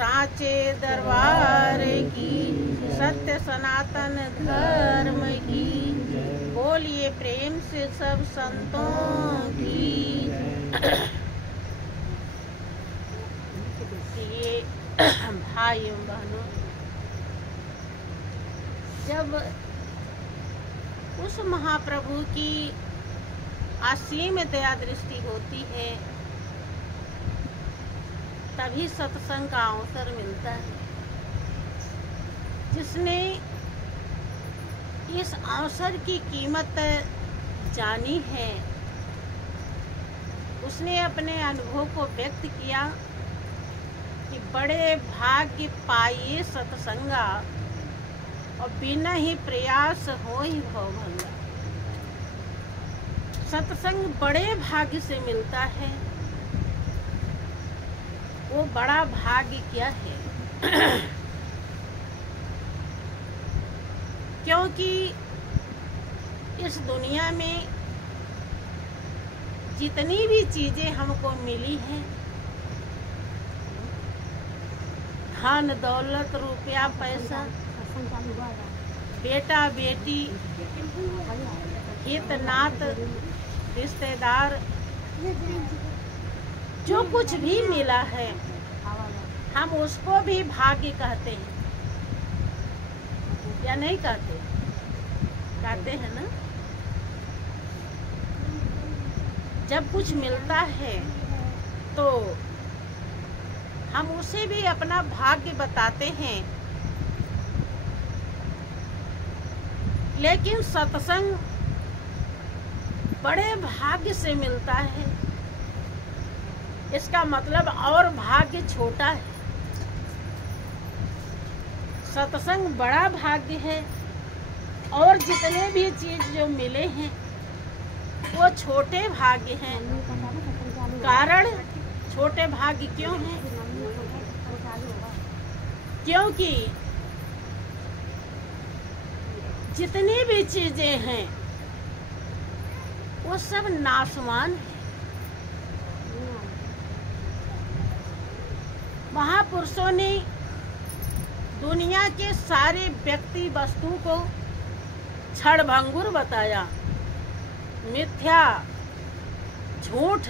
साचे दरबार की, सत्य सनातन धर्म की, बोलिए प्रेम से सब संतों की। ये भाइयों बहनों, जब उस महाप्रभु की असीम दया दृष्टि होती है तभी सत्संग का अवसर मिलता है। जिसने इस अवसर की कीमत जानी है उसने अपने अनुभव को व्यक्त किया कि बड़े भाग्य पाइए सत्संगा और बिना ही प्रयास हो ही भव भंगा। सत्संग बड़े भाग्य से मिलता है। वो बड़ा भाग्य क्या है? क्योंकि इस दुनिया में जितनी भी चीजें हमको मिली हैं, धन दौलत रुपया पैसा, बेटा बेटी, हित नात रिश्तेदार, जो कुछ भी मिला है हम उसको भी भाग्य कहते हैं या नहीं कहते? कहते हैं ना। जब कुछ मिलता है तो हम उसे भी अपना भाग्य बताते हैं। लेकिन सत्संग बड़े भाग्य से मिलता है, इसका मतलब और भाग्य छोटा है। सत्संग बड़ा भाग्य है और जितने भी चीज जो मिले हैं वो छोटे भाग्य हैं। कारण छोटे भाग्य क्यों हैं? क्योंकि जितनी भी चीजें हैं वो सब नाशवान है। महापुरुषों ने दुनिया के सारे व्यक्ति वस्तु को क्षणभंगुर बताया, मिथ्या, झूठ,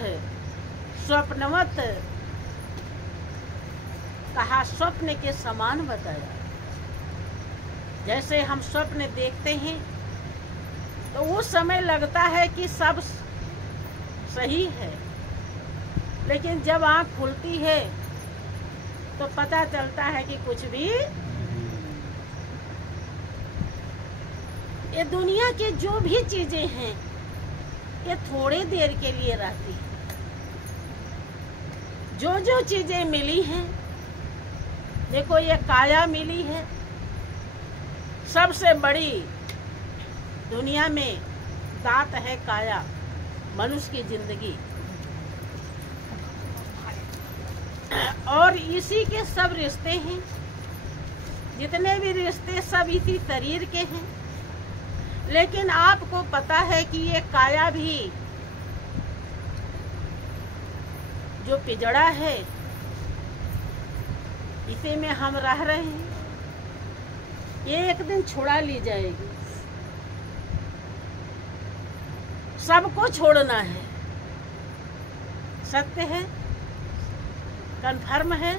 स्वप्नवत कहा, स्वप्न के समान बताया। जैसे हम स्वप्न देखते हैं तो उस समय लगता है कि सब सही है, लेकिन जब आँख खुलती है तो पता चलता है कि कुछ भी। ये दुनिया के जो भी चीजें हैं ये थोड़ी देर के लिए रहती है। जो जो चीजें मिली हैं, देखो ये काया मिली है, सबसे बड़ी दुनिया में दात है काया, मनुष्य की जिंदगी। और इसी के सब रिश्ते हैं, जितने भी रिश्ते सब इसी शरीर के हैं। लेकिन आपको पता है कि ये काया भी जो पिजड़ा है, इसी में हम रह रहे हैं, ये एक दिन छुड़ा ली जाएगी। सबको छोड़ना है, सत्य है, कन्फर्म है।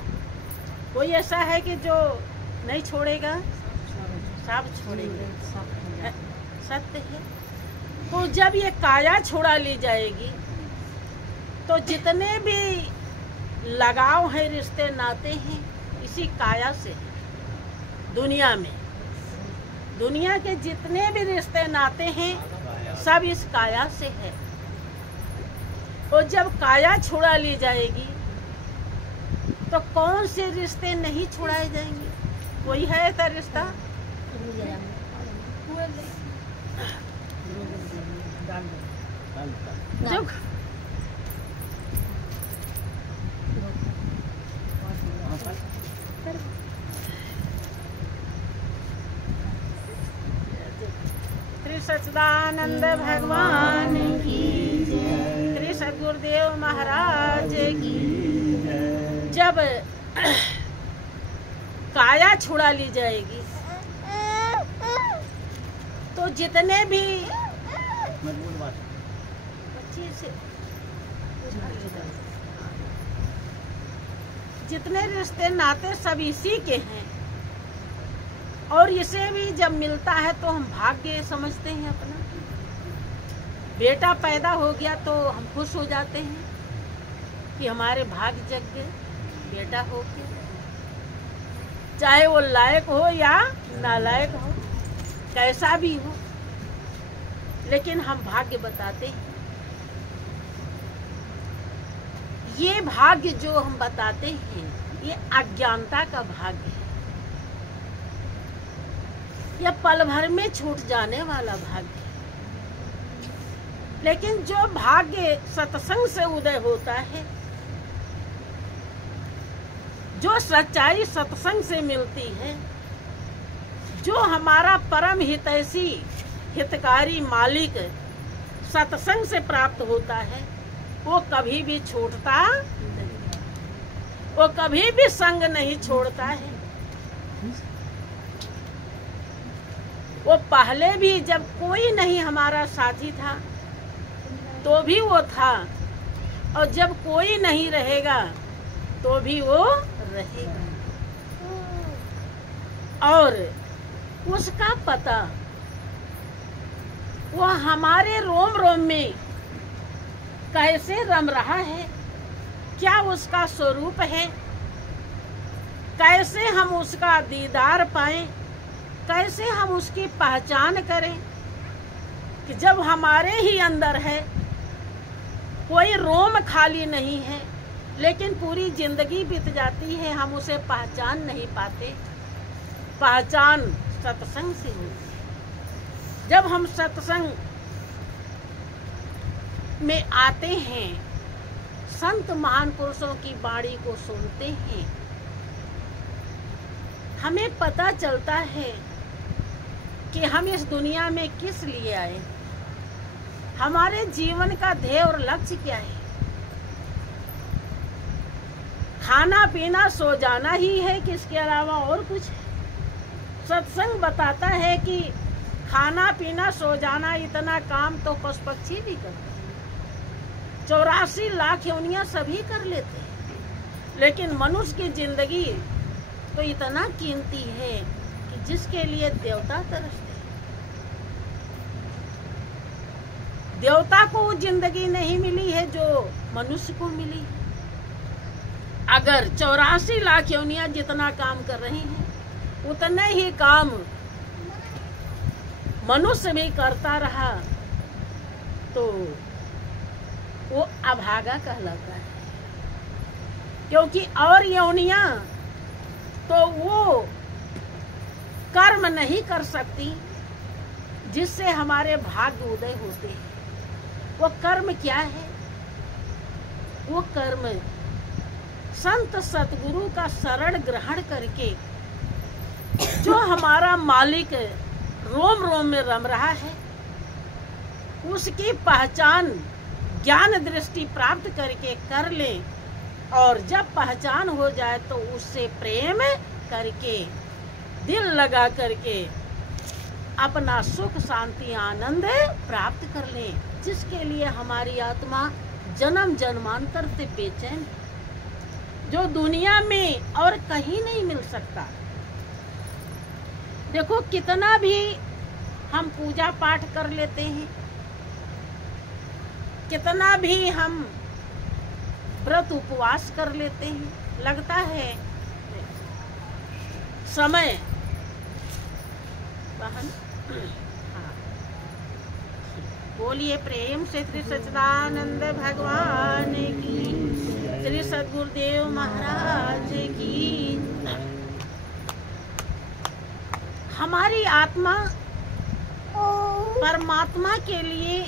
कोई ऐसा है कि जो नहीं छोड़ेगा? सब छोड़ेंगे, सत्य है। तो जब ये काया छोड़ा ली जाएगी तो जितने भी लगाव है, रिश्ते नाते हैं, इसी काया से दुनिया में। दुनिया के जितने भी रिश्ते नाते हैं सब इस काया से है। और जब काया छुड़ा ली जाएगी तो कौन से रिश्ते नहीं छुड़ाए जाएंगे? कोई है ऐसा रिश्ता? जो श्री सच्चिदानंद भगवान की जय, श्री सद्गुरुदेव महाराज की। जब काया छुड़ा ली जाएगी तो जितने भी बच्चे से जितने रिश्ते नाते सब इसी के हैं और इसे भी जब मिलता है तो हम भाग्य समझते हैं अपना। बेटा पैदा हो गया तो हम खुश हो जाते हैं कि हमारे भाग्य जग गए, बेटा हो गया, चाहे वो लायक हो या नालायक हो, कैसा भी हो, लेकिन हम भाग्य बताते हैं। ये भाग्य जो हम बताते हैं ये अज्ञानता का भाग्य है, यह पल भर में छूट जाने वाला भाग्य है। लेकिन जो भाग्य सत्संग से उदय होता है, जो सच्चाई सत्संग से मिलती है, जो हमारा परम हितैषी हितकारी मालिक सत्संग से प्राप्त होता है, वो कभी भी छूटता नहीं, वो कभी भी संग नहीं छोड़ता है। वो पहले भी जब कोई नहीं हमारा साथी था तो भी वो था, और जब कोई नहीं रहेगा तो भी वो रहेगा। और उसका पता वो हमारे रोम रोम में कैसे रम रहा है, क्या उसका स्वरूप है, कैसे हम उसका दीदार पाएं, कैसे हम उसकी पहचान करें कि जब हमारे ही अंदर है, कोई रोम खाली नहीं है, लेकिन पूरी जिंदगी बीत जाती है, हम उसे पहचान नहीं पाते। पहचान सत्संग से होती है। जब हम सत्संग में आते हैं, संत महान पुरुषों की वाणी को सुनते हैं, हमें पता चलता है कि हम इस दुनिया में किस लिए आए, हमारे जीवन का ध्येय और लक्ष्य क्या है। खाना पीना सो जाना ही है कि इसके अलावा और कुछ है? सत्संग बताता है कि खाना पीना सो जाना इतना काम तो पशु पक्षी भी करते हैं, 84 लाख योनियां सभी कर लेते हैं, लेकिन मनुष्य की जिंदगी तो इतना कीमती है कि जिसके लिए देवता तरसते हैं। देवता को वो जिंदगी नहीं मिली है जो मनुष्य को मिली है। अगर 84 लाख योनियां जितना काम कर रही हैं, उतने ही काम मनुष्य भी करता रहा तो वो अभागा कहलाता है, क्योंकि और योनियां तो वो कर्म नहीं कर सकती जिससे हमारे भाग्य उदय होते हैं। वो कर्म क्या है? वो कर्म संत सतगुरु का शरण ग्रहण करके जो हमारा मालिक रोम रोम में रम रहा है, उसकी पहचान ज्ञान दृष्टि प्राप्त करके कर ले, और जब पहचान हो जाए तो उससे प्रेम करके दिल लगा करके अपना सुख शांति आनंद प्राप्त कर ले, जिसके लिए हमारी आत्मा जन्म जन्मांतर से बेचैन है, जो दुनिया में और कहीं नहीं मिल सकता। देखो कितना भी हम पूजा पाठ कर लेते हैं, कितना भी हम व्रत उपवास कर लेते हैं, लगता है समय हाँ। बोलिए प्रेम से श्री सच्चिदानंद भगवान की, श्री सद्गुरुदेव महाराज की। हमारी आत्मा परमात्मा के लिए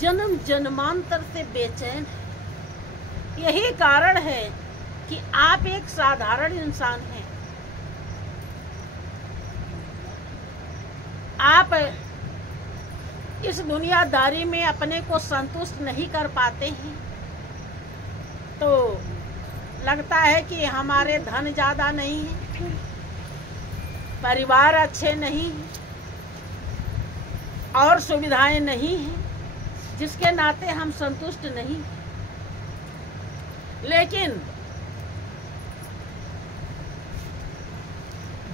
जन्म जन्मांतर से बेचैन है। यही कारण है कि आप एक साधारण इंसान हैं, आप इस दुनियादारी में अपने को संतुष्ट नहीं कर पाते हैं, तो लगता है कि हमारे धन ज्यादा नहीं है, परिवार अच्छे नहीं हैं और सुविधाएं नहीं हैं, जिसके नाते हम संतुष्ट नहीं। लेकिन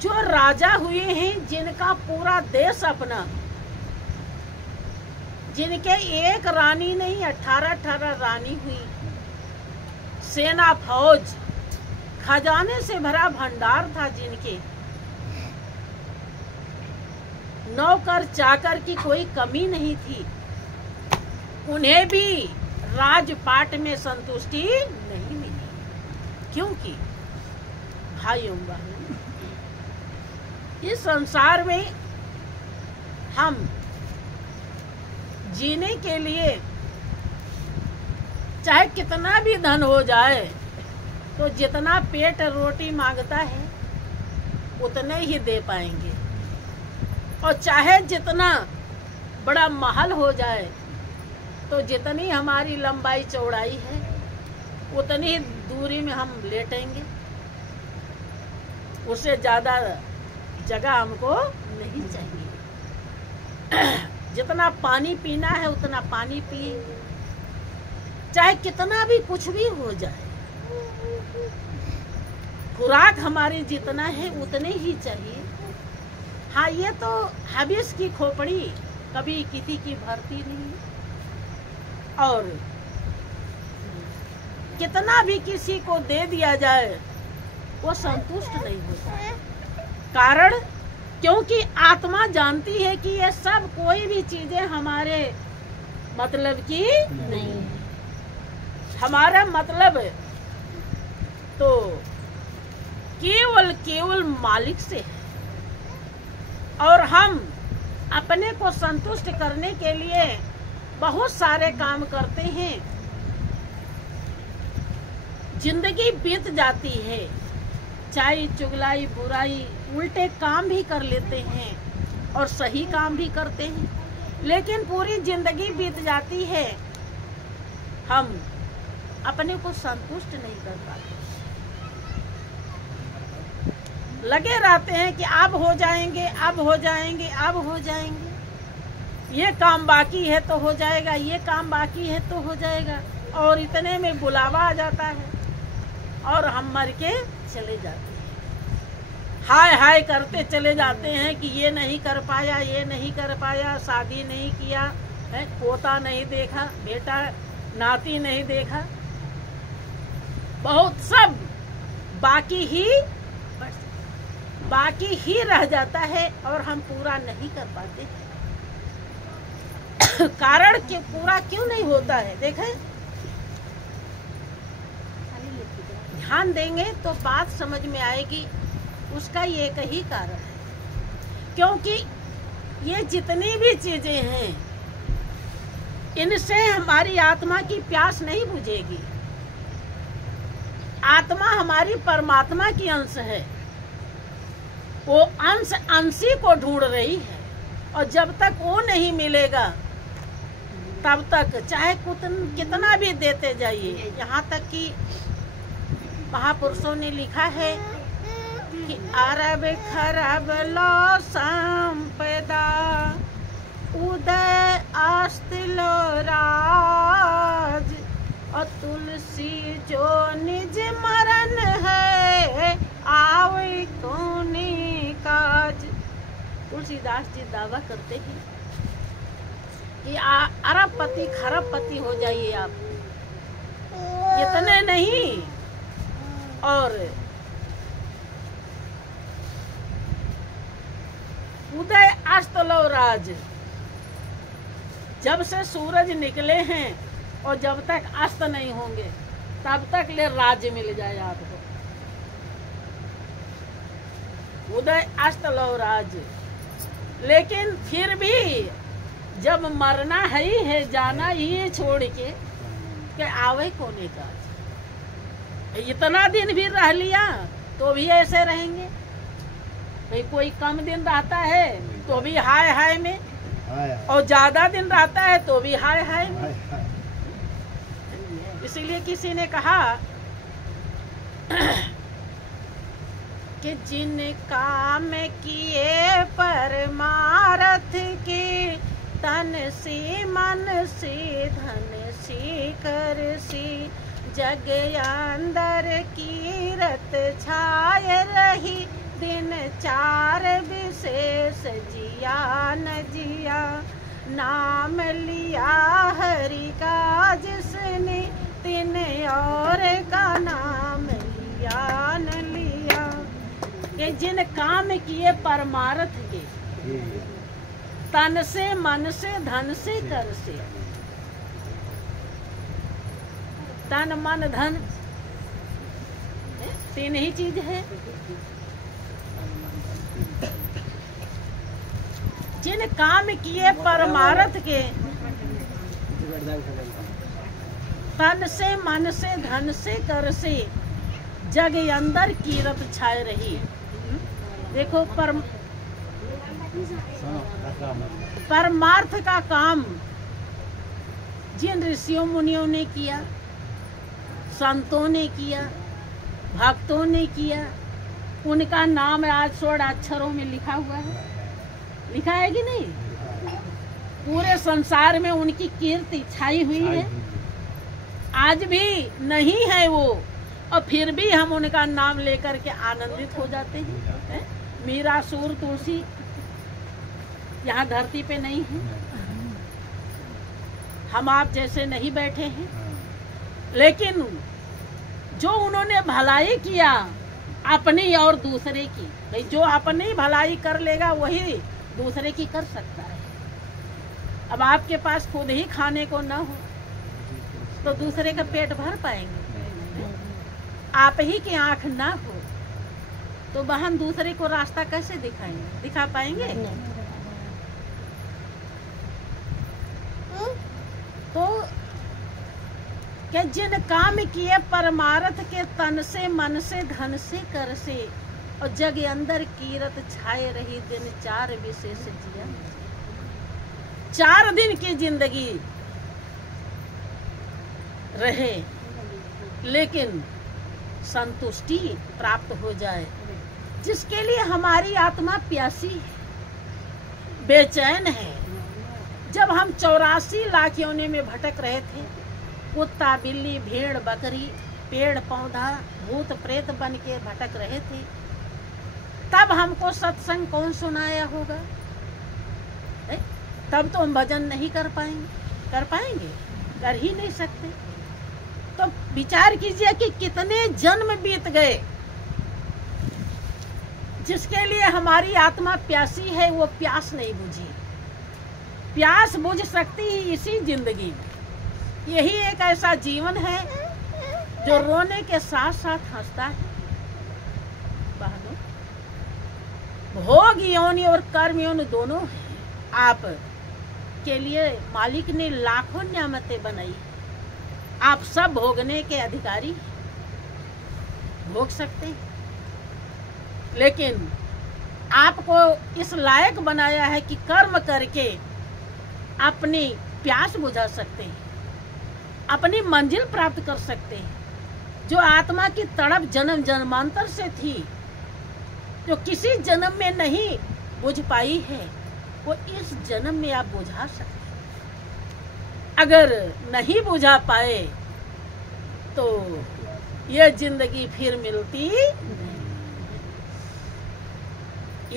जो राजा हुए हैं, जिनका पूरा देश अपना, जिनके एक रानी नहीं 18 रानी हुई, सेना फौज, खजाने से भरा भंडार था, जिनके नौकर चाकर की कोई कमी नहीं थी, उन्हें भी राजपाट में संतुष्टि नहीं मिली। क्योंकि भाइयों बहनों, इस संसार में हम जीने के लिए चाहे कितना भी धन हो जाए, तो जितना पेट रोटी मांगता है उतने ही दे पाएंगे, और चाहे जितना बड़ा महल हो जाए, तो जितनी हमारी लंबाई चौड़ाई है उतनी ही दूरी में हम लेटेंगे, उससे ज़्यादा जगह हमको नहीं चाहिए। जितना पानी पीना है उतना पानी पिए, चाहे कितना भी कुछ भी हो जाए, खुराक हमारी जितना है उतने ही चाहिए। हाँ, ये तो हविस की खोपड़ी कभी किसी की भरती नहीं, और कितना भी किसी को दे दिया जाए वो संतुष्ट नहीं होता। कारण क्योंकि आत्मा जानती है कि ये सब कोई भी चीजें हमारे मतलब की नहीं है। हमारा मतलब तो केवल मालिक से है, और हम अपने को संतुष्ट करने के लिए बहुत सारे काम करते हैं। जिंदगी बीत जाती है, चाहे चुगलाई बुराई उल्टे काम भी कर लेते हैं और सही काम भी करते हैं, लेकिन पूरी जिंदगी बीत जाती है, हम अपने को संतुष्ट नहीं कर पाते। लगे रहते हैं कि अब हो जाएंगे, अब हो जाएंगे, अब हो जाएंगे, ये काम बाकी है तो हो जाएगा, ये काम बाकी है तो हो जाएगा, और इतने में बुलावा आ जाता है और हम मर के चले जाते हैं। हाय हाय करते चले जाते हैं कि ये नहीं कर पाया, ये नहीं कर पाया, शादी नहीं किया है, पोता नहीं देखा, बेटा नाती नहीं देखा, बहुत सब बाकी ही रह जाता है और हम पूरा नहीं कर पाते। कारण क्यों पूरा क्यों नहीं होता है? देखें, ध्यान देंगे तो बात समझ में आएगी। उसका एक ही कारण है, क्योंकि ये जितनी भी चीजें हैं, इनसे हमारी आत्मा की प्यास नहीं बुझेगी। आत्मा हमारी परमात्मा की अंश है, वो अंशी को ढूंढ रही है, और जब तक वो नहीं मिलेगा तब तक चाहे कितना भी देते जाइए। यहाँ तक कि महापुरुषों ने लिखा है कि अरब खरब लो संपदा, उदय अस्त लो राज, और तुलसी जो निज मरण है, आवे कोने काज। तुलसीदास जी दावा करते हैं कि अरबपति खरबपति हो जाइए आप, इतने नहीं, और उदय अस्त लो राज, जब से सूरज निकले हैं और जब तक अस्त नहीं होंगे तब तक ले राज्य मिल जाए आपको। उदय अस्त लो राज, लेकिन फिर भी जब मरना है जाना ही है छोड़ के आवे कोने का। इतना दिन भी रह लिया तो भी ऐसे रहेंगे। भाई कोई कम दिन रहता है तो भी हाय हाय में, और ज्यादा दिन रहता है तो भी हाय हाय में। इसीलिए किसी ने कहा कि जिन काम किए परमारथ के, तन से मन से धन से कर से, जग अंदर कीरत छाय रही, दिन चार विशेष जिया न जिया। नाम लिया हरि का जिसने, तिन और का नाम लिया न लिया। कि जिन काम किए परमार्थ के, तन से मन से धन से कर से, तन मन धन तीन ही चीज है। जिन काम किए परमार्थ के, तन से मन से धन से कर से, जग अंदर कीरत छाए रही। देखो परमार्थ का काम जिन ऋषियों मुनियों ने किया, संतों ने किया, भक्तों ने किया, उनका नाम आज 16 अक्षरों में लिखा हुआ है। लिखा है कि नहीं? पूरे संसार में उनकी कीर्ति छाई हुई है। आज भी नहीं है वो, और फिर भी हम उनका नाम लेकर के आनंदित हो जाते हैं। मीरा, सूर, तुलसी यहाँ धरती पे नहीं है। हम आप जैसे नहीं बैठे हैं, लेकिन जो उन्होंने भलाई किया अपनी और दूसरे की, भाई जो अपनी भलाई कर लेगा वही दूसरे की कर सकता है। अब आपके पास खुद ही खाने को न हो तो दूसरे का पेट भर पाएंगे? आप ही की आंख ना हो तो बहन दूसरे को रास्ता कैसे दिखाएंगे? दिखा पाएंगे? तो कि जिन काम किए परमार्थ के, तन से मन से धन से कर से, और जग अंदर कीरत छाए रही, दिन चार विशेष जिया। 4 दिन की जिंदगी रहे लेकिन संतुष्टि प्राप्त हो जाए, जिसके लिए हमारी आत्मा प्यासी है, बेचैन है। जब हम 84 लाख योनि में भटक रहे थे, कुत्ता, बिल्ली, भेड़, बकरी, पेड़ पौधा, भूत प्रेत बन के भटक रहे थे, तब हमको सत्संग कौन सुनाया होगा? तब तो हम भजन नहीं कर पाएंगे। कर ही नहीं सकते। तो विचार कीजिए कि कितने जन्म बीत गए जिसके लिए हमारी आत्मा प्यासी है, वो प्यास नहीं बुझी। प्यास बुझ सकती है इसी जिंदगी में। यही एक ऐसा जीवन है जो रोने के साथ साथ हंसता है। भोग योनि और कर्म योनि दोनों है। आप के लिए मालिक ने लाखों नियामतें बनाई, आप सब भोगने के अधिकारी भोग सकते हैं, लेकिन आपको इस लायक बनाया है कि कर्म करके अपनी प्यास बुझा सकते हैं, अपनी मंजिल प्राप्त कर सकते हैं। जो आत्मा की तड़प जन्म जन्मांतर से थी, जो किसी जन्म में नहीं बुझ पाई है, वो इस जन्म में आप बुझा सकते हैं। अगर नहीं बुझा पाए तो ये जिंदगी फिर मिलती।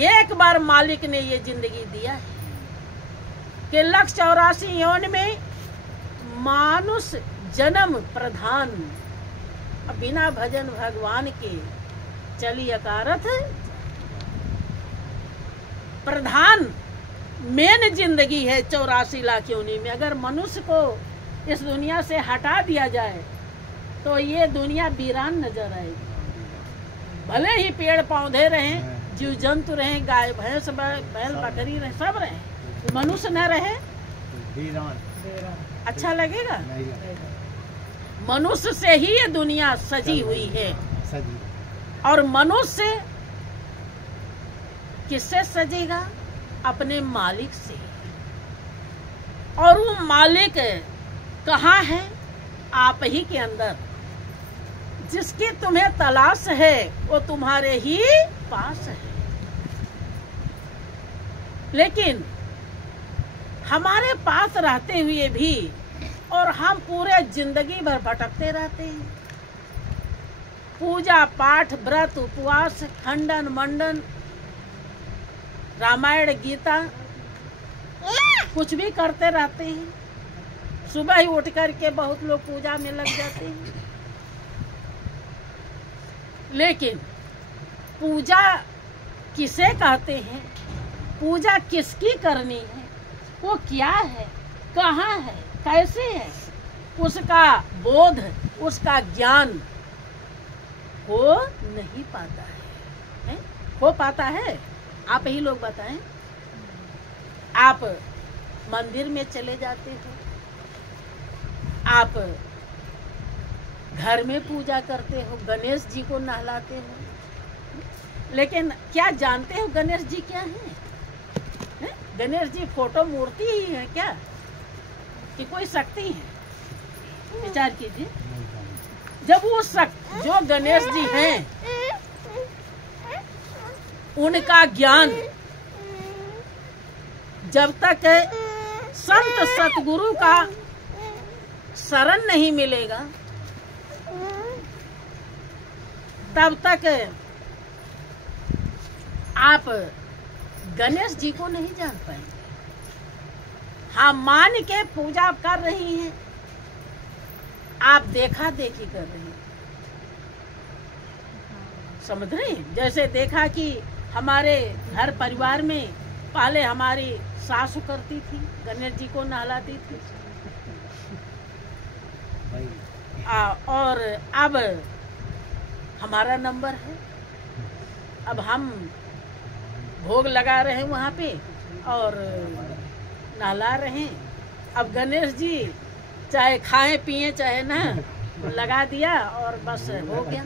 एक बार मालिक ने ये जिंदगी दिया है कि 184 योनि में मानुष जन्म प्रधान, बिना भजन भगवान के चली अकारथ प्रधान मेन जिंदगी है 84 लाख योनि में। अगर मनुष्य को इस दुनिया से हटा दिया जाए तो ये दुनिया वीरान नजर आएगी। भले ही पेड़ पौधे रहें, जीव जंतु रहें, गाय भैंस बैल बकरी रहे, सब रहे, मनुष्य न रहे अच्छा लगेगा? मनुष्य से ही ये दुनिया सजी हुई है। और मनुष्य किससे सजेगा? अपने मालिक से। और वो मालिक कहाँ है? आप ही के अंदर। जिसकी तुम्हें तलाश है वो तुम्हारे ही पास है। लेकिन हमारे पास रहते हुए भी और हम पूरे जिंदगी भर भटकते रहते हैं। पूजा पाठ, व्रत, उपवास, खंडन मंडन, रामायण, गीता कुछ भी करते रहते हैं। सुबह ही उठ करके बहुत लोग पूजा में लग जाते हैं। लेकिन पूजा किसे कहते हैं, पूजा किसकी करनी है, वो क्या है, कहाँ है, कैसे है, उसका बोध, उसका ज्ञान हो नहीं पाता है? हो पाता है? आप ही लोग बताएं। आप मंदिर में चले जाते हो, आप घर में पूजा करते हो, गणेश जी को नहलाते हो, लेकिन क्या जानते हो गणेश जी क्या है? गणेश जी फोटो मूर्ति ही है क्या, कि कोई शक्ति है? विचार कीजिए। जब वो जो गणेश जी हैं, उनका ज्ञान जब तक संत सतगुरु का शरण नहीं मिलेगा तब तक आप गणेश जी को नहीं जान पाएंगे। हाँ, मान के पूजा कर रही हैं, आप देखा देखी कर रही हैं, समझ रहे हैं? जैसे देखा कि हमारे घर परिवार में पहले हमारी सासु करती थी, गणेश जी को नहलाती थी, और अब हमारा नंबर है, अब हम भोग लगा रहे हैं वहाँ पे और नहला रहे हैं। अब गणेश जी चाहे खाएं पिए चाहे ना, लगा दिया और बस हो गया।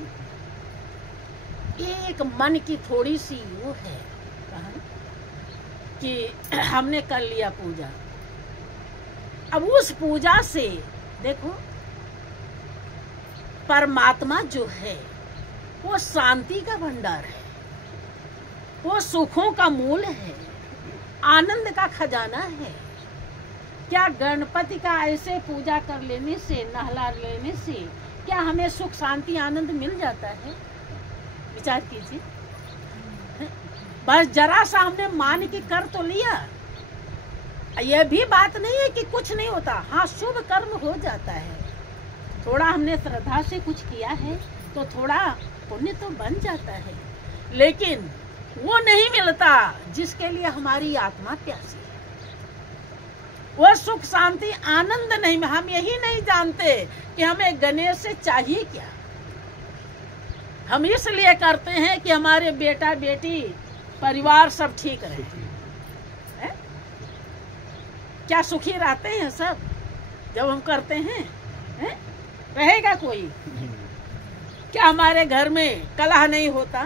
एक मन की थोड़ी सी वो है कि हमने कर लिया पूजा। अब उस पूजा से देखो, परमात्मा जो है वो शांति का भंडार है, वो सुखों का मूल है, आनंद का खजाना है। क्या गणपति का ऐसे पूजा कर लेने से, नहला लेने से क्या हमें सुख शांति आनंद मिल जाता है? विचार कीजिए। बस जरा सा हमने मान के कर तो लिया, यह भी बात नहीं है कि कुछ नहीं होता। हाँ, शुभ कर्म हो जाता है, थोड़ा हमने श्रद्धा से कुछ किया है तो थोड़ा पुण्य तो बन जाता है, लेकिन वो नहीं मिलता जिसके लिए हमारी आत्मा प्यासी है। वो सुख शांति आनंद नहीं, हम यही नहीं जानते कि हमें गणेश से चाहिए क्या। हम इसलिए करते हैं कि हमारे बेटा बेटी परिवार सब ठीक रहे। क्या सुखी रहते हैं सब जब हम करते हैं? रहेगा कोई? क्या हमारे घर में कलह नहीं होता?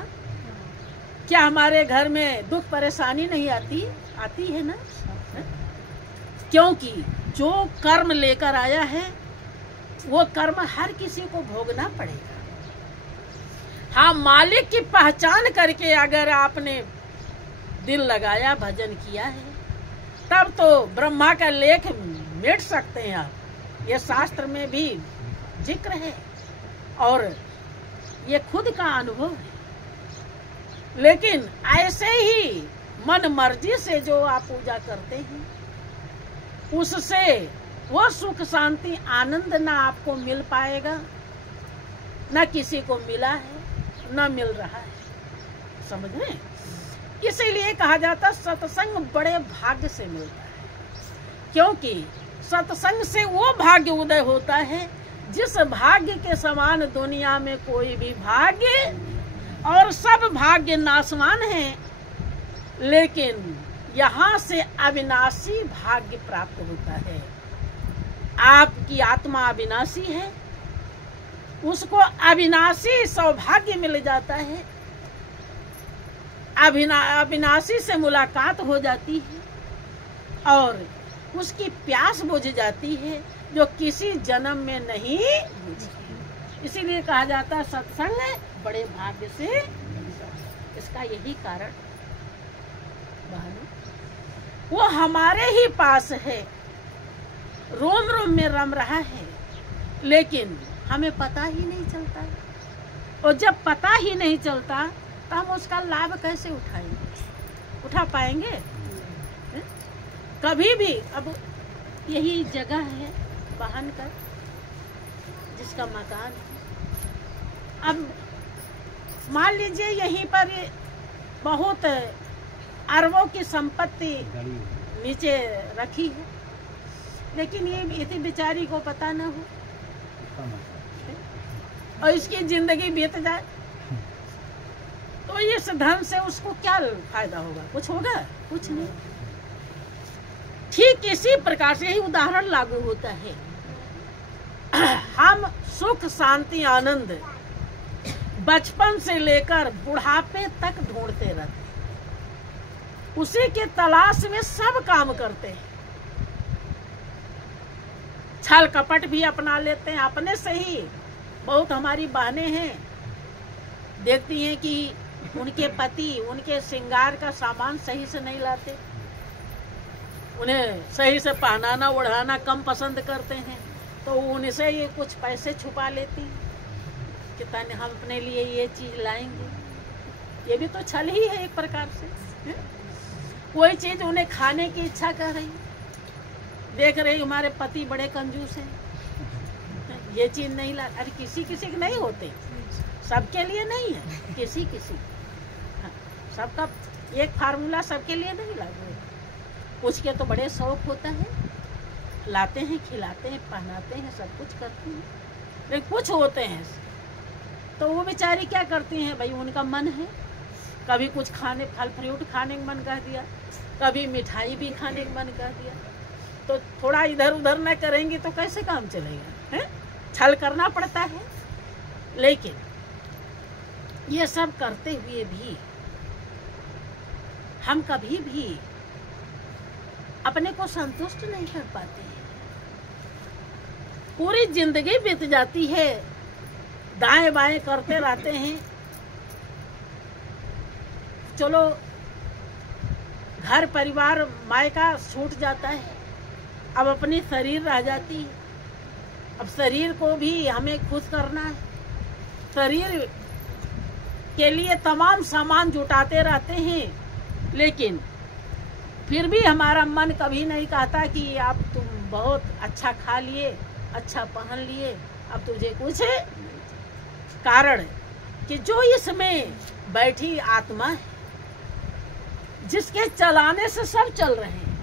क्या हमारे घर में दुख परेशानी नहीं आती? आती है ना। क्योंकि जो कर्म लेकर आया है वो कर्म हर किसी को भोगना पड़ेगा। हाँ, मालिक की पहचान करके अगर आपने दिल लगाया, भजन किया है, तब तो ब्रह्मा का लेख मिट सकते हैं आप। ये शास्त्र में भी जिक्र है और ये खुद का अनुभव है। लेकिन ऐसे ही मन मर्जी से जो आप पूजा करते हैं, उससे वो सुख शांति आनंद ना आपको मिल पाएगा, ना किसी को मिला है, ना मिल रहा है। समझ रहे हैं? इसीलिए कहा जाता सत्संग बड़े भाग्य से मिलता है, क्योंकि सत्संग से वो भाग्य उदय होता है जिस भाग्य के समान दुनिया में कोई भी भाग्य, और सब भाग्य नाशवान हैं, लेकिन यहाँ से अविनाशी भाग्य प्राप्त होता है। आपकी आत्मा अविनाशी है, उसको अविनाशी सौभाग्य मिल जाता है, अविनाशी से मुलाकात हो जाती है और उसकी प्यास बुझ जाती है जो किसी जन्म में नहीं बुझी। इसीलिए कहा जाता है सत्संग बड़े भाग्य से, इसका यही कारण बहनों, वो हमारे ही पास है, रोम रोम में रम रहा है, लेकिन हमें पता ही नहीं चलता। और जब पता ही नहीं चलता तो हम उसका लाभ कैसे उठाएंगे, उठा पाएंगे? कभी भी। अब यही जगह है वाहन का, जिसका मकान है। अब मान लीजिए यहीं पर बहुत अरबों की संपत्ति नीचे रखी है, लेकिन ये इतनी बेचारी को पता न हो और इसकी जिंदगी बीत जाए, तो इस धन से उसको क्या फायदा होगा? कुछ होगा? कुछ नहीं। ठीक इसी प्रकार से ही उदाहरण लागू होता है। हम सुख शांति आनंद बचपन से लेकर बुढ़ापे तक ढूंढते रहते हैं, उसी के तलाश में सब काम करते हैं, छल कपट भी अपना लेते हैं अपने से ही। बहुत हमारी बहनें हैं, देखती हैं कि उनके पति उनके श्रृंगार का सामान सही से नहीं लाते, उन्हें सही से पहनाना ओढ़ाना कम पसंद करते हैं, तो उनसे ये कुछ पैसे छुपा लेती हैं कि ताने हम अपने लिए ये चीज लाएंगे। ये भी तो छल ही है एक प्रकार से। कोई चीज उन्हें खाने की इच्छा कर रही, देख रही हमारे पति बड़े कंजूस हैं, ये चीज नहीं ला। अरे किसी किसी के नहीं होते, सबके लिए नहीं है, किसी किसी सबका एक फार्मूला सबके लिए नहीं लागू है। कुछ के तो बड़े शौक होता है, लाते हैं, खिलाते हैं, पहनाते हैं, सब कुछ करते हैं, लेकिन कुछ होते हैं तो वो बेचारी क्या करती हैं भाई, उनका मन है, कभी कुछ खाने फल फ्रूट खाने का मन कर दिया, कभी मिठाई भी खाने का मन कर दिया, तो थोड़ा इधर उधर न करेंगी तो कैसे काम चलेगा? है छल करना पड़ता है। लेकिन ये सब करते हुए भी हम कभी भी अपने को संतुष्ट नहीं कर पाते हैं। पूरी जिंदगी बीत जाती है, दाएं बाएं करते रहते हैं। चलो घर परिवार मायका छूट जाता है, अब अपनी शरीर रह जाती है। अब शरीर को भी हमें खुश करना है, शरीर के लिए तमाम सामान जुटाते रहते हैं, लेकिन फिर भी हमारा मन कभी नहीं कहता कि अब तुम बहुत अच्छा खा लिए, अच्छा पहन लिए, अब तुझे कुछ। कारण कि जो इसमें बैठी आत्मा है, जिसके चलाने से सब चल रहे हैं,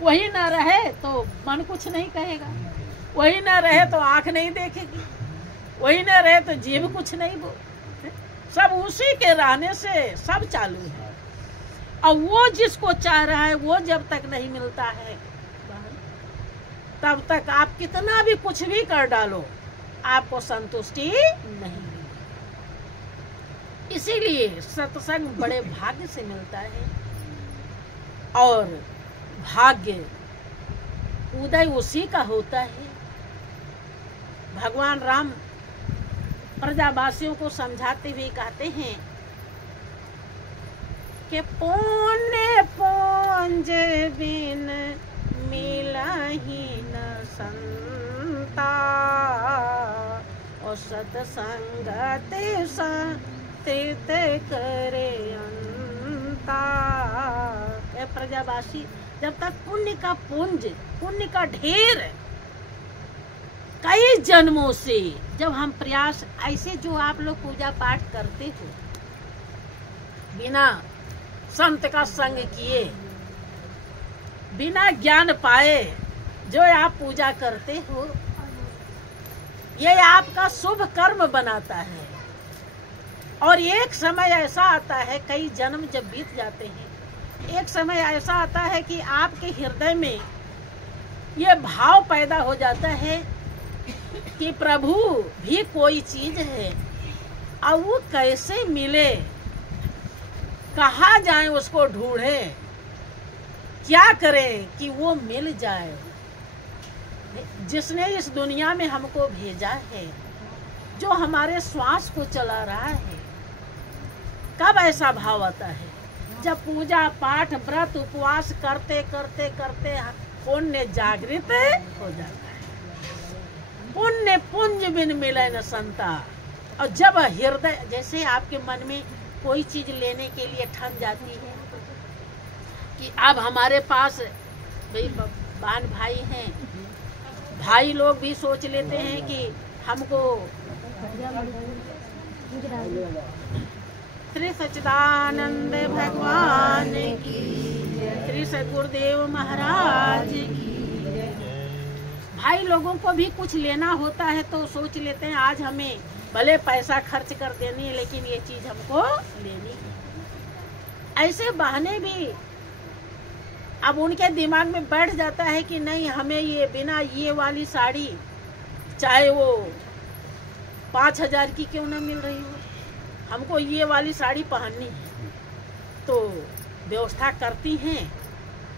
वही ना रहे तो मन कुछ नहीं कहेगा, वही ना रहे तो आंख नहीं देखेगी, वही ना रहे तो जीभ कुछ नहीं बोल, सब उसी के रहने से सब चालू है। और वो जिसको चाह रहा है वो जब तक नहीं मिलता है, तब तक आप कितना भी कुछ भी कर डालो, आपको संतुष्टि नहीं मिलेगी। इसीलिए सत्संग बड़े भाग्य से मिलता है, और भाग्य उदय उसी का होता है। भगवान राम प्रजावासियों को समझाते हुए कहते हैं कि पुण्य पुंज बिन मिला ही न संता, और सत्संगति संतित करे अंता। प्रजावासी, जब तक पुण्य का पुंज, पुण्य का ढेर कई जन्मों से जब हम प्रयास, ऐसे जो आप लोग पूजा पाठ करते हो बिना संत का संग किए, बिना ज्ञान पाए जो आप पूजा करते हो, ये आपका शुभ कर्म बनाता है। और एक समय ऐसा आता है, कई जन्म जब बीत जाते हैं, एक समय ऐसा आता है कि आपके हृदय में ये भाव पैदा हो जाता है कि प्रभु भी कोई चीज है, और वो कैसे मिले, कहाँ जाएं उसको ढूंढें, क्या करें कि वो मिल जाए। जिसने इस दुनिया में हमको भेजा है जो हमारे श्वास को चला रहा है। कब ऐसा भाव आता है? जब पूजा पाठ व्रत उपवास करते करते करते पुण्य जागृत हो जाता है। पुण्य पुंज बिन मिले न संता। और जब हृदय, जैसे आपके मन में कोई चीज लेने के लिए ठन जाती है कि अब हमारे पास भाई बहन भाई हैं, भाई लोग भी सोच लेते हैं कि हमको श्री सच्चिदानंद भगवान की, श्री सद्गुरुदेव महाराज की। भाई लोगों को भी कुछ लेना होता है तो सोच लेते हैं आज हमें भले पैसा खर्च कर देनी है लेकिन ये चीज हमको लेनी है। ऐसे बहाने भी अब उनके दिमाग में बैठ जाता है कि नहीं, हमें ये बिना ये वाली साड़ी चाहे वो 5,000 की क्यों ना मिल रही हो, हमको ये वाली साड़ी पहननी है। तो व्यवस्था करती हैं,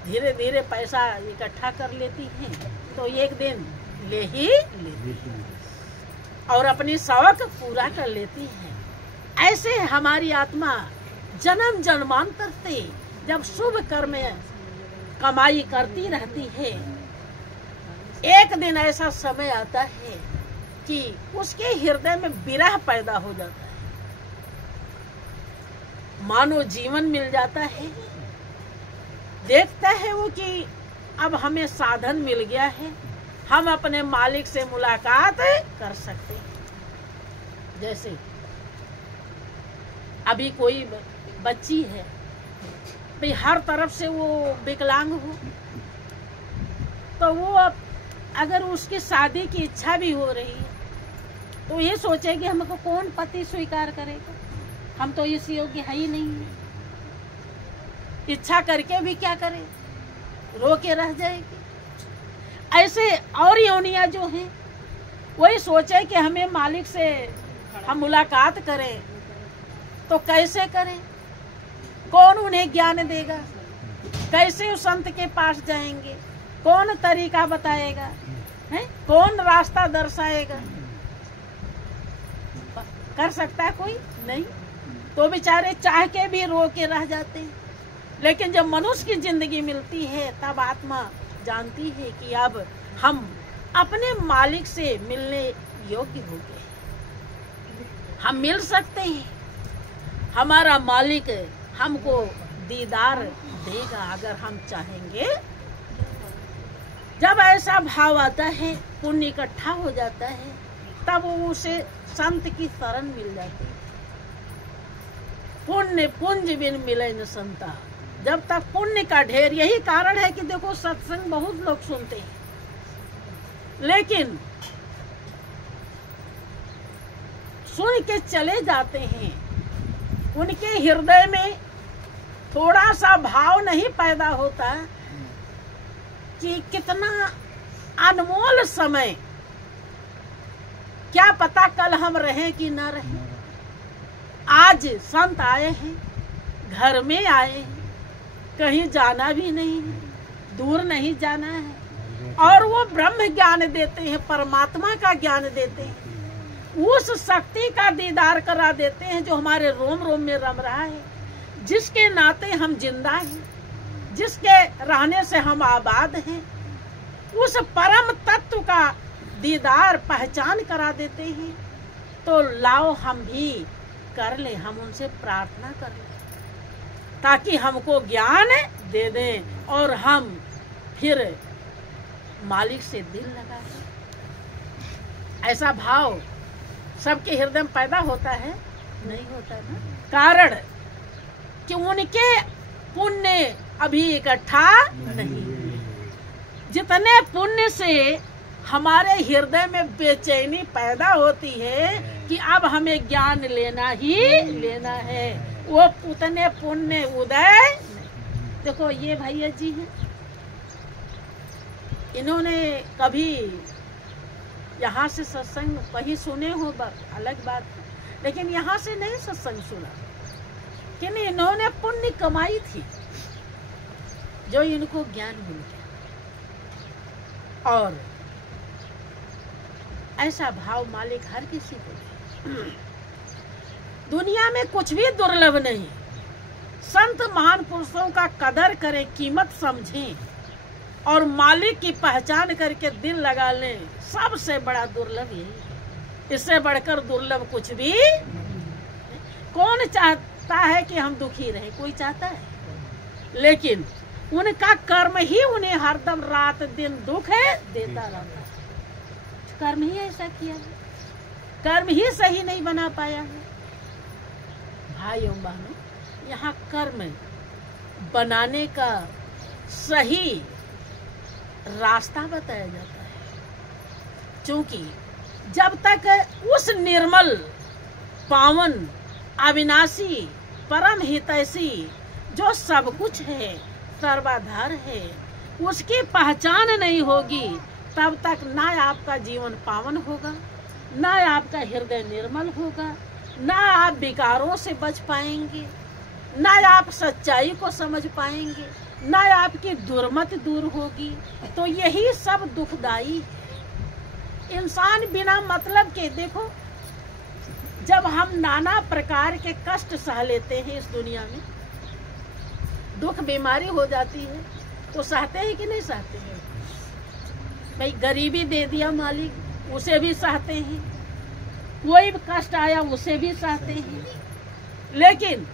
धीरे धीरे पैसा इकट्ठा कर लेती हैं, तो एक दिन ले ही लेती हैं और अपनी शौक पूरा कर लेती हैं। ऐसे हमारी आत्मा जन्म जन्मांतर से जब शुभ कर्म कमाई करती रहती है, एक दिन ऐसा समय आता है कि उसके हृदय में विरह पैदा हो जाता है, मानो जीवन मिल जाता है। देखता है वो कि अब हमें साधन मिल गया है, हम अपने मालिक से मुलाकात कर सकते हैं। जैसे अभी कोई बच्ची है, भाई हर तरफ से वो विकलांग हो, तो वो अगर उसकी शादी की इच्छा भी हो रही है तो ये सोचेगी हमको कौन पति स्वीकार करेगा, हम तो इस योग्य है ही नहीं है। इच्छा करके भी क्या करे, रो के रह जाएगी। ऐसे और योनिया जो हैं वही सोचे कि हमें मालिक से हम मुलाकात करें, तो कैसे करें, कौन उन्हें ज्ञान देगा, कैसे उस संत के पास जाएंगे, कौन तरीका बताएगा, है कौन रास्ता दर्शाएगा, कर सकता है कोई नहीं। तो बेचारे चाह के भी रो के रह जाते हैं। लेकिन जब मनुष्य की जिंदगी मिलती है तब आत्मा जानती है कि अब हम अपने मालिक से मिलने योग्य हो गए, हम मिल सकते हैं, हमारा मालिक हमको दीदार देगा अगर हम चाहेंगे। जब ऐसा भाव आता है, पुण्य इकट्ठा हो जाता है, तब उसे संत की शरण मिल जाती है। पुण्य पुंज बिन मिले न संता। जब तक पुण्य का ढेर, यही कारण है कि देखो सत्संग बहुत लोग सुनते हैं लेकिन सुन के चले जाते हैं, उनके हृदय में थोड़ा सा भाव नहीं पैदा होता कि कितना अनमोल समय, क्या पता कल हम रहें कि ना रहें। आज संत आए हैं, घर में आए हैं, कहीं जाना भी नहीं है, दूर नहीं जाना है, और वो ब्रह्म ज्ञान देते हैं, परमात्मा का ज्ञान देते हैं, उस शक्ति का दीदार करा देते हैं जो हमारे रोम रोम में रम रहा है, जिसके नाते हम जिंदा हैं, जिसके रहने से हम आबाद हैं। उस परम तत्व का दीदार पहचान करा देते हैं। तो लाओ हम भी कर ले, हम उनसे प्रार्थना कर ले ताकि हमको ज्ञान दे दें और हम फिर मालिक से दिल लगा दें। ऐसा भाव सबके हृदय में पैदा होता है? नहीं होता ना। कारण कि उनके पुण्य अभी इकट्ठा नहीं। जितने पुण्य से हमारे हृदय में बेचैनी पैदा होती है कि अब हमें ज्ञान लेना ही लेना है, वो उतने पुण्य उदय। देखो ये भैया जी हैं, इन्होंने कभी यहाँ से सत्संग कहीं सुने हो अलग बात है, लेकिन यहाँ से नहीं सत्संग सुना कि नहीं, इन्होंने पुण्य कमाई थी जो इनको ज्ञान मिल गया। और ऐसा भाव मालिक हर किसी को दे। दुनिया में कुछ भी दुर्लभ नहीं। संत महान पुरुषों का कदर करें, कीमत समझें और मालिक की पहचान करके दिल लगा लें। सबसे बड़ा दुर्लभ यही है। इससे बढ़कर दुर्लभ कुछ भी। कौन चाहता है कि हम दुखी रहें? कोई चाहता है? लेकिन उनका कर्म ही उन्हें हरदम रात दिन दुख है देता रहता है। कर्म ही ऐसा किया है, कर्म ही सही नहीं बना पाया है। भाइयों बहनों, यहाँ कर्म बनाने का सही रास्ता बताया जाता है। क्योंकि जब तक उस निर्मल, पावन, अविनाशी, परम हितैषी जो सब कुछ है, सर्वाधार है, उसकी पहचान नहीं होगी, तब तक ना आपका जीवन पावन होगा, ना आपका हृदय निर्मल होगा, ना आप विकारों से बच पाएंगे, ना आप सच्चाई को समझ पाएंगे, ना आपकी दुर्मति दूर होगी। तो यही सब दुखदाई है। इंसान बिना मतलब के, देखो, जब हम नाना प्रकार के कष्ट सह लेते हैं इस दुनिया में, दुख बीमारी हो जाती है, तो सहते हैं कि नहीं सहते हैं? भाई गरीबी दे दिया मालिक, उसे भी सहते हैं। कोई कष्ट आया उसे भी सहते हैं। लेकिन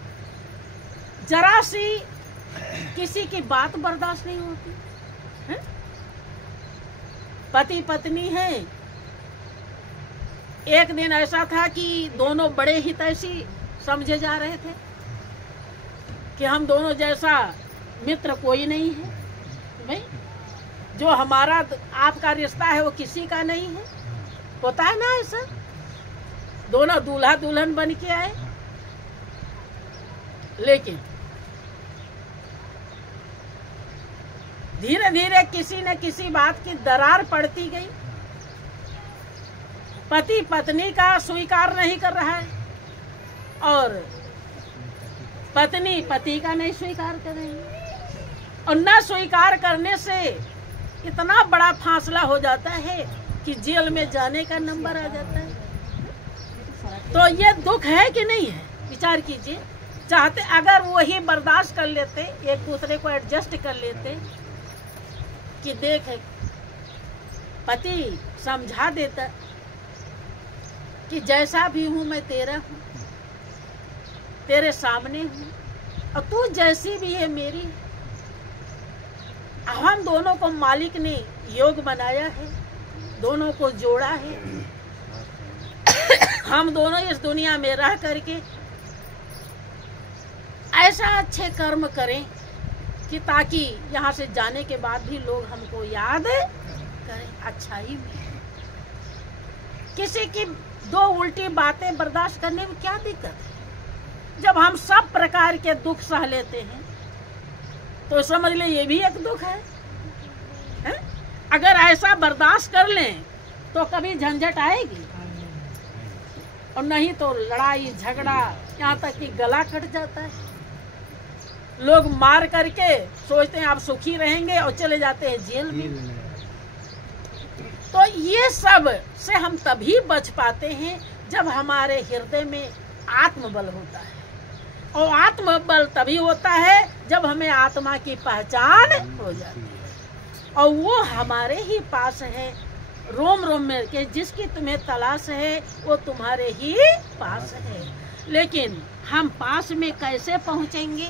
जरा सी किसी की बात बर्दाश्त नहीं होती है? पति पत्नी है, एक दिन ऐसा था कि दोनों बड़े हितैषी समझे जा रहे थे कि हम दोनों जैसा मित्र कोई नहीं है। भाई जो हमारा आपका रिश्ता है वो किसी का नहीं है। होता है ना ऐसा? दोनों दूल्हा दुल्हन बन के आए, लेकिन धीरे धीरे किसी न किसी बात की दरार पड़ती गई। पति पत्नी का स्वीकार नहीं कर रहा है और पत्नी पति का नहीं स्वीकार कर रही है। और न स्वीकार करने से इतना बड़ा फासला हो जाता है कि जेल में जाने का नंबर आ जाता है। तो ये दुख है कि नहीं है? विचार कीजिए। चाहते अगर वही बर्दाश्त कर लेते, एक दूसरे को एडजस्ट कर लेते कि देख पति समझा देता कि जैसा भी हूं मैं तेरा हूं, तेरे सामने हूं और तू जैसी भी है मेरी। हम दोनों को मालिक ने योग बनाया है, दोनों को जोड़ा है। हम दोनों इस दुनिया में रह करके ऐसा अच्छे कर्म करें कि ताकि यहाँ से जाने के बाद भी लोग हमको याद करें अच्छाई में। किसी की दो उल्टी बातें बर्दाश्त करने में क्या दिक्कत है? जब हम सब प्रकार के दुख सह लेते हैं तो समझ ले ये भी एक दुख है? अगर ऐसा बर्दाश्त कर लें तो कभी झंझट आएगी, और नहीं तो लड़ाई झगड़ा, यहाँ तक कि गला कट जाता है। लोग मार करके सोचते हैं आप सुखी रहेंगे और चले जाते हैं जेल में। तो ये सब से हम तभी बच पाते हैं जब हमारे हृदय में आत्मबल होता है। और आत्मबल तभी होता है जब हमें आत्मा की पहचान हो जाती है, और वो हमारे ही पास है, रोम रोम में के जिसकी तुम्हें तलाश है वो तुम्हारे ही पास है। लेकिन हम पास में कैसे पहुंचेंगे?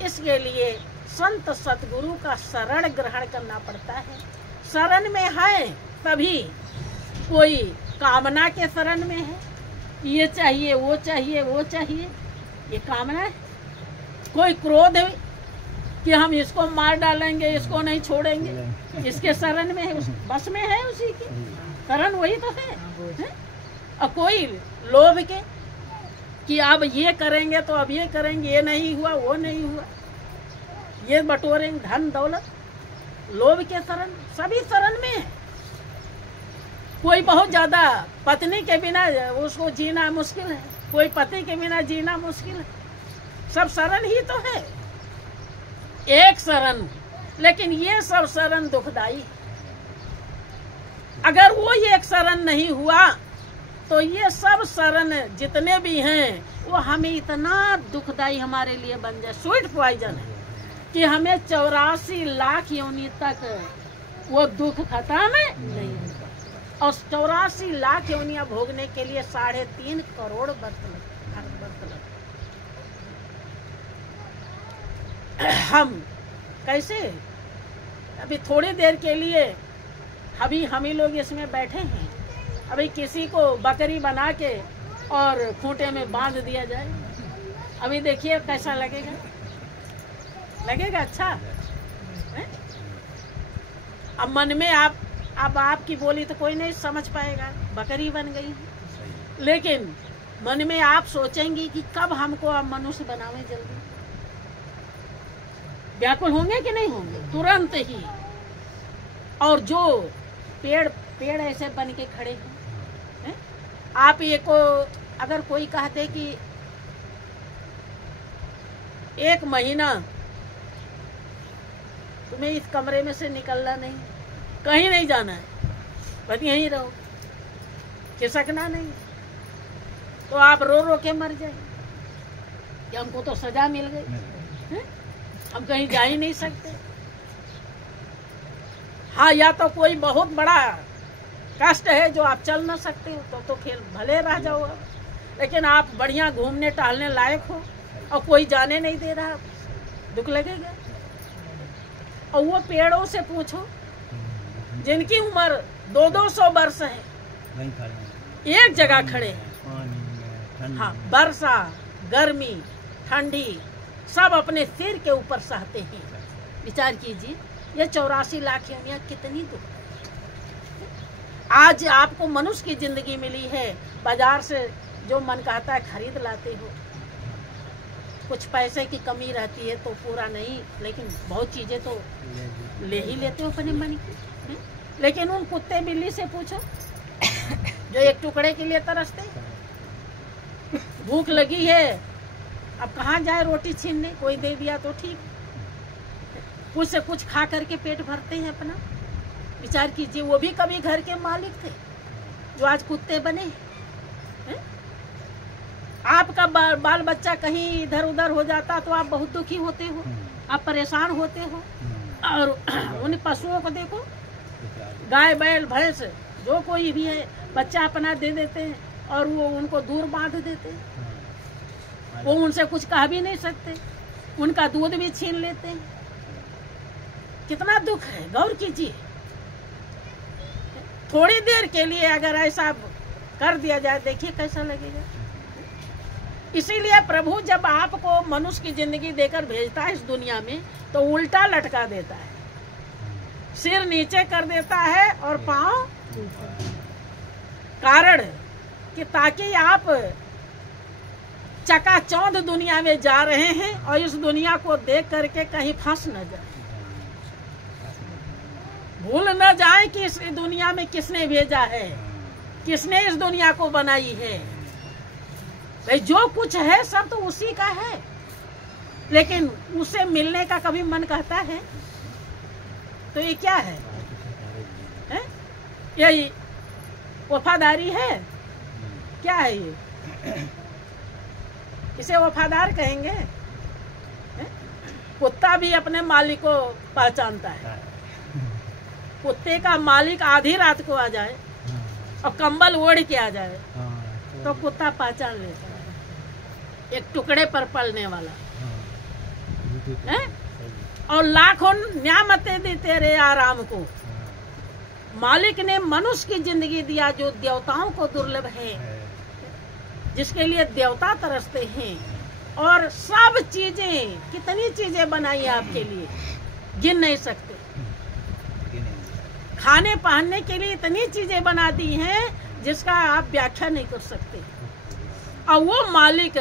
इसके लिए संत सतगुरु का शरण ग्रहण करना पड़ता है। शरण में है तभी, कोई कामना के शरण में है, ये चाहिए वो चाहिए वो चाहिए, ये कामना है। कोई क्रोध है कि हम इसको मार डालेंगे, इसको नहीं छोड़ेंगे, इसके शरण में है, उस बस में है, उसी की शरण वही तो है। और कोई लोभ के कि अब ये करेंगे तो अब ये करेंगे, ये नहीं हुआ वो नहीं हुआ, ये बटोरेंगे धन दौलत, लोभ के शरण, सभी शरण में है। कोई बहुत ज्यादा पत्नी के बिना उसको जीना मुश्किल है, कोई पति के बिना जीना मुश्किल है। सब शरण ही तो है, एक शरण, लेकिन ये सब शरण दुखदाई है। अगर वो एक शरण नहीं हुआ तो ये सब शरण जितने भी हैं वो हमें इतना दुखदाई हमारे लिए बन जाए, स्वीट पॉइजन है कि हमें 84 लाख योनि तक वो दुख खत्म नहीं होगा। और 84 लाख योनियां भोगने के लिए 3.5 करोड़ वर्ष लगे। हम कैसे अभी थोड़ी देर के लिए अभी हम ही लोग इसमें बैठे हैं, अभी किसी को बकरी बना के और खूंटे में बांध दिया जाए, अभी देखिए कैसा लगेगा? लगेगा अच्छा है? अब मन में अब आपकी बोली तो कोई नहीं समझ पाएगा, बकरी बन गई है, लेकिन मन में आप सोचेंगी कि कब हमको अब मनुष्य बनावे जल्दी। व्याकुल होंगे कि नहीं होंगे? तुरंत ही। और जो पेड़ ऐसे बन के खड़े हैं, आप ये को अगर कोई कहते कि 1 महीना तुम्हें इस कमरे में से निकलना नहीं, कहीं नहीं जाना है, बस यहीं रहो, खिसकना नहीं, तो आप रो रो के मर जाए कि हमको तो सजा मिल गई, हम कहीं जा ही नहीं सकते। हाँ, या तो कोई बहुत बड़ा कष्ट है जो आप चल ना सकते हो, तो फिर भले रह जाओ, लेकिन आप बढ़िया घूमने टहलने लायक हो और कोई जाने नहीं दे रहा, दुख लगेगा। और वो पेड़ों से पूछो जिनकी उम्र 200 वर्ष है, एक जगह खड़े हैं। हाँ, वर्षा, गर्मी, ठंडी सब अपने सिर के ऊपर सहते हैं। विचार कीजिए, ये 84 लाख योनियां कितनी दुख। आज आपको मनुष्य की जिंदगी मिली है, बाजार से जो मन कहता है खरीद लाते हो, कुछ पैसे की कमी रहती है तो पूरा नहीं, लेकिन बहुत चीजें तो ले ही लेते हो अपने मन की। लेकिन उन कुत्ते बिल्ली से पूछो जो एक टुकड़े के लिए तरसते, भूख लगी है, अब कहाँ जाए रोटी छीनने, कोई दे दिया तो ठीक, कुछ से कुछ खा करके पेट भरते हैं अपना। विचार कीजिए, वो भी कभी घर के मालिक थे जो आज कुत्ते बने हैं। आपका बाल बच्चा कहीं इधर उधर हो जाता तो आप बहुत दुखी होते हो, आप परेशान होते हो। और उन पशुओं को देखो, गाय बैल भैंस जो कोई भी है, बच्चा अपना दे देते हैं और वो उनको दूर बांध देते हैं, वो उनसे कुछ कह भी नहीं सकते, उनका दूध भी छीन लेते हैं। कितना दुख है, गौर कीजिए। थोड़ी देर के लिए अगर ऐसा कर दिया जाए, देखिए कैसा लगेगा। इसीलिए प्रभु जब आपको मनुष्य की जिंदगी देकर भेजता है इस दुनिया में, तो उल्टा लटका देता है, सिर नीचे कर देता है और पांव, कारण कि ताकि आप चकाचौंध दुनिया में जा रहे हैं और इस दुनिया को देख करके कहीं फंस न जाए, भूल न जाए कि इस दुनिया में किसने भेजा है, किसने इस दुनिया को बनाई है। भाई जो कुछ है सब तो उसी का है, लेकिन उसे मिलने का कभी मन कहता है? तो ये क्या है? यही वफादारी है? क्या है ये? इसे वफादार कहेंगे? कुत्ता भी अपने मालिक को पहचानता है। कुत्ते का मालिक आधी रात को आ जाए और कंबल ओढ़ के आ जाए तो कुत्ता पहचान लेता है, एक टुकड़े पर पलने वाला है। और लाखों न्यामतें दी तेरे आराम को, मालिक ने मनुष्य की जिंदगी दिया जो देवताओं को दुर्लभ है, जिसके लिए देवता तरसते हैं। और सब चीजें, कितनी चीजें बनाई आपके लिए, गिन नहीं सकते। खाने पहनने के लिए इतनी चीजें बना दी हैं जिसका आप व्याख्या नहीं कर सकते। और वो मालिक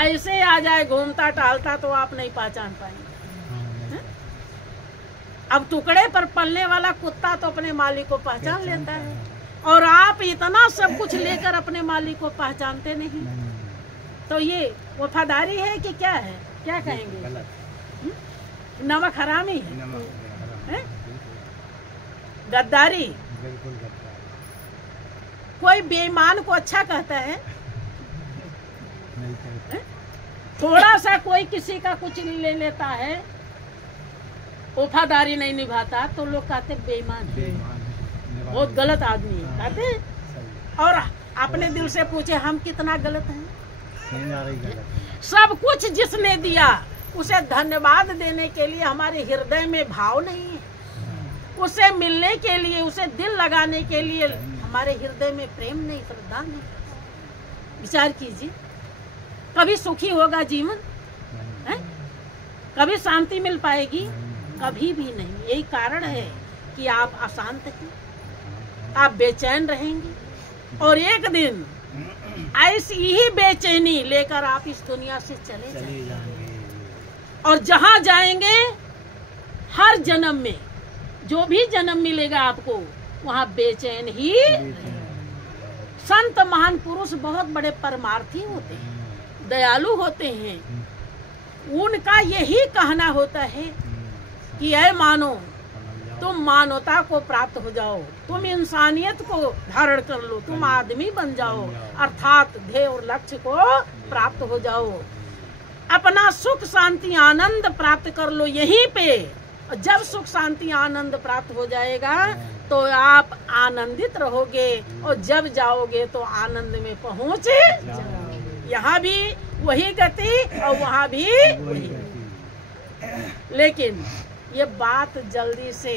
ऐसे आ जाए घूमता टहलता तो आप नहीं पहचान पाएंगे। अब टुकड़े पर पलने वाला कुत्ता तो अपने मालिक को पहचान लेता है, और आप इतना सब कुछ लेकर अपने मालिक को पहचानते नहीं। तो ये वफादारी है कि क्या है? क्या कहेंगे? नमक हरामी है, गद्दारी। कोई बेईमान को अच्छा कहता है? थोड़ा सा कोई किसी का कुछ ले लेता है, वफादारी नहीं निभाता, तो लोग कहते बेईमान है, बहुत गलत आदमी है कहते। और अपने दिल से पूछे हम कितना गलत हैं? सब कुछ जिसने दिया उसे धन्यवाद देने के लिए हमारे हृदय में भाव नहीं है, उसे मिलने के लिए, उसे दिल लगाने के लिए हमारे हृदय में प्रेम नहीं, श्रद्धा नहीं। विचार कीजिए, कभी सुखी होगा जीवन है? कभी शांति मिल पाएगी? कभी भी नहीं। यही कारण है कि आप अशांत हैं, आप बेचैन रहेंगे, और एक दिन ऐसी ही बेचैनी लेकर आप इस दुनिया से चले जाएंगे। और जहां जाएंगे, हर जन्म में जो भी जन्म मिलेगा आपको, वहां बेचैन ही। संत महान पुरुष बहुत बड़े परमार्थी होते हैं, दयालु होते हैं। उनका यही कहना होता है कि ऐ मानो, तुम मानवता को प्राप्त हो जाओ, तुम इंसानियत को धारण कर लो, तुम आदमी बन जाओ, अर्थात ध्येय और लक्ष्य को प्राप्त हो जाओ, अपना सुख शांति आनंद प्राप्त कर लो यहीं पे। जब सुख शांति आनंद प्राप्त हो जाएगा तो आप आनंदित रहोगे, और जब जाओगे तो आनंद में पहुंच जाओगे। यहाँ भी वही गति और वहाँ भी वही गति। लेकिन ये बात जल्दी से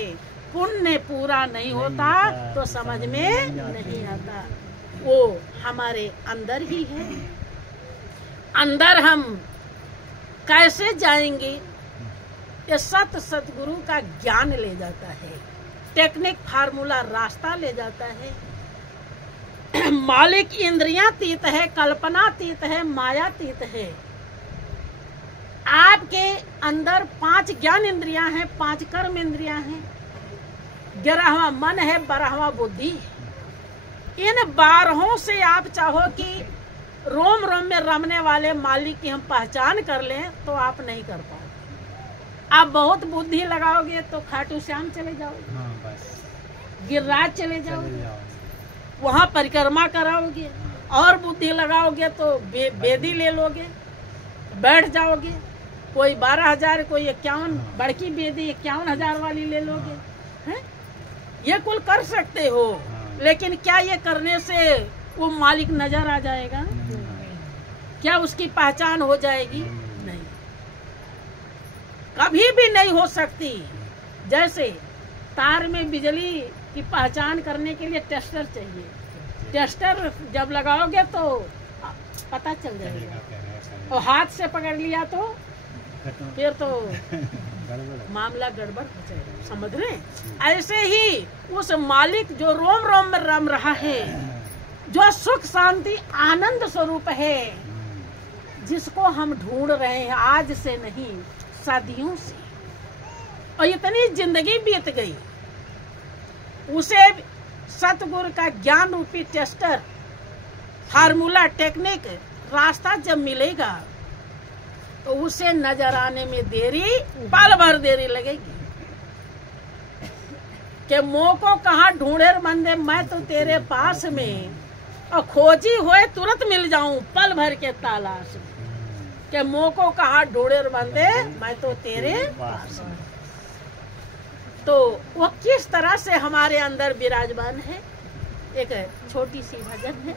पुण्य पूरा नहीं होता तो समझ में नहीं आता। वो हमारे अंदर ही है। अंदर हम कैसे जाएंगे? ये सतगुरु का ज्ञान ले जाता है, टेक्निक फार्मूला रास्ता ले जाता है। मालिक इंद्रियातीत है, कल्पनातीत है, मायातीत है। आपके अंदर 5 ज्ञान इंद्रियां हैं, 5 कर्म इंद्रियां हैं, 11वां मन है, 12वां बुद्धि है। इन 12 से आप चाहो कि रोम रोम में रमने वाले मालिक की हम पहचान कर लें तो आप नहीं कर पाओगे। आप बहुत बुद्धि लगाओगे तो खाटू श्याम चले जाओगे, गिरिराज चले जाओगे, वहाँ परिक्रमा कराओगे। और बुद्धि लगाओगे तो बेदी ले लोगे, बैठ जाओगे। कोई 12,000, कोई 51, बड़की बेदी 51,000 वाली ले लोगे, हैं? ये कुल कर सकते हो, लेकिन क्या ये करने से वो मालिक नजर आ जाएगा? क्या उसकी पहचान हो जाएगी? नहीं, कभी भी नहीं हो सकती। जैसे तार में बिजली की पहचान करने के लिए टेस्टर चाहिए, टेस्टर जब लगाओगे तो पता चल जाएगा, और हाथ से पकड़ लिया तो फिर तो मामला गड़बड़ हो जाएगा। समझ रहे? ऐसे ही उस मालिक जो रोम रोम में रम रहा है, जो सुख शांति आनंद स्वरूप है, जिसको हम ढूंढ रहे हैं आज से नहीं, सदियों से, और इतनी जिंदगी बीत गई, उसे सतगुरु का ज्ञान रूपी टेस्टर फार्मूला टेक्निक रास्ता जब मिलेगा तो उसे नजर आने में देरी, पल भर देरी लगेगी। के मोह को कहाँ ढूंढे बंदे, मैं तो तेरे पास में, और खोजी हुए तुरंत मिल जाऊं पल भर के तलाश में। के मोह को कहाँ ढूंढे बंदे, मैं तो तेरे पास में। तो वो किस तरह से हमारे अंदर विराजमान है, एक छोटी सी भजन है।